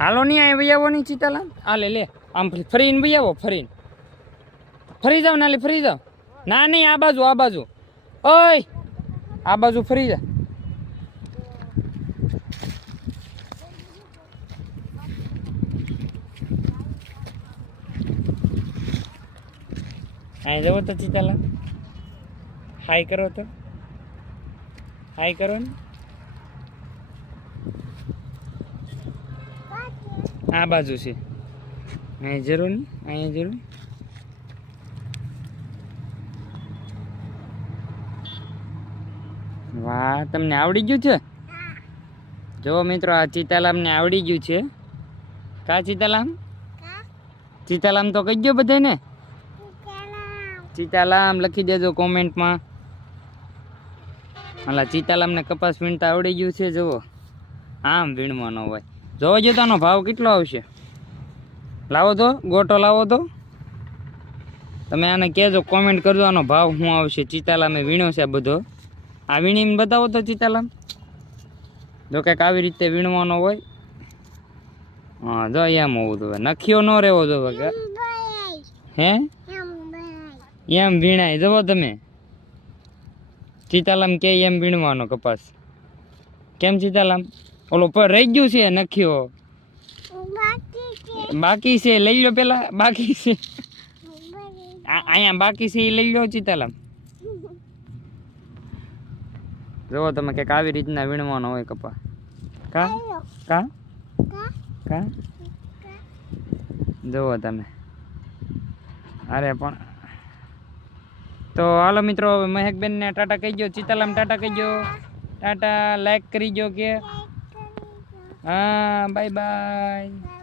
હાલો નહીં અહીં વહી આવો નહીં ચિતાલામ. આ લે આમ ફરીને વહી આવો ફરીને. ફરી જાઓ નાલી ફરી જાઓ. ના નહીં આ બાજુ ઓય આ બાજુ ફરી જા. અહીં જવો તો ચિતાલામ. હાય કરો તો. હાય કરો ને. આ બાજુ છે અહીં જરૂર ને અહીંયા જરૂર. વાહ તમને આવડી ગયું છે. જો મિત્રો આ ચિતાલામને આવડી ગયું છે. કા ચિતાલામ તો કહી ગયો બધાને. ચિતાલામ લખી દેજો કોમેન્ટમાં. હાલા ચિતાલામને કપાસ વીણતા આવડી ગયું છે. જુઓ આમ વીણવાનો હોય. જોવા જો આનો ભાવ કેટલો આવશે. લાવો તો ગોટો લાવો તો. તમે આને કહેજો કોમેન્ટ કરજો આનો ભાવ શું આવશે. ચિતાલામે વીણ્યો છે બધો. આ વીણીને બતાવો તો ચિતાલામ. જો કંઈક આવી રીતે વીણવાનો હોય. હા જો એમ હોવું જોઈએ. નખીઓ ન રહેવો જોઈએ. હે એમ વીણાય. જવો તમે ચિતાલામ કે એમ વીણવાનો કપાસ. કેમ ચિતાલામ ઓલો પર રહી ગયું છે નખીઓ. બાકી છે લઈ લો પેલા. બાકી છે અહીંયા બાકી છે એ લઈ લો ચિતાલામ. જુઓ તમે કંઈક આવી રીતના વીણવાનો હોય કપા. કા કા કા જુઓ તમે. અરે પણ તો હાલો મિત્રો હવે મહેકબેનને ટાટા કહી ગયો. ચિતાલામ ટાટા કહી ગયો. ટાટા લાઈક કરી ગયો કે. હા બાય બાય.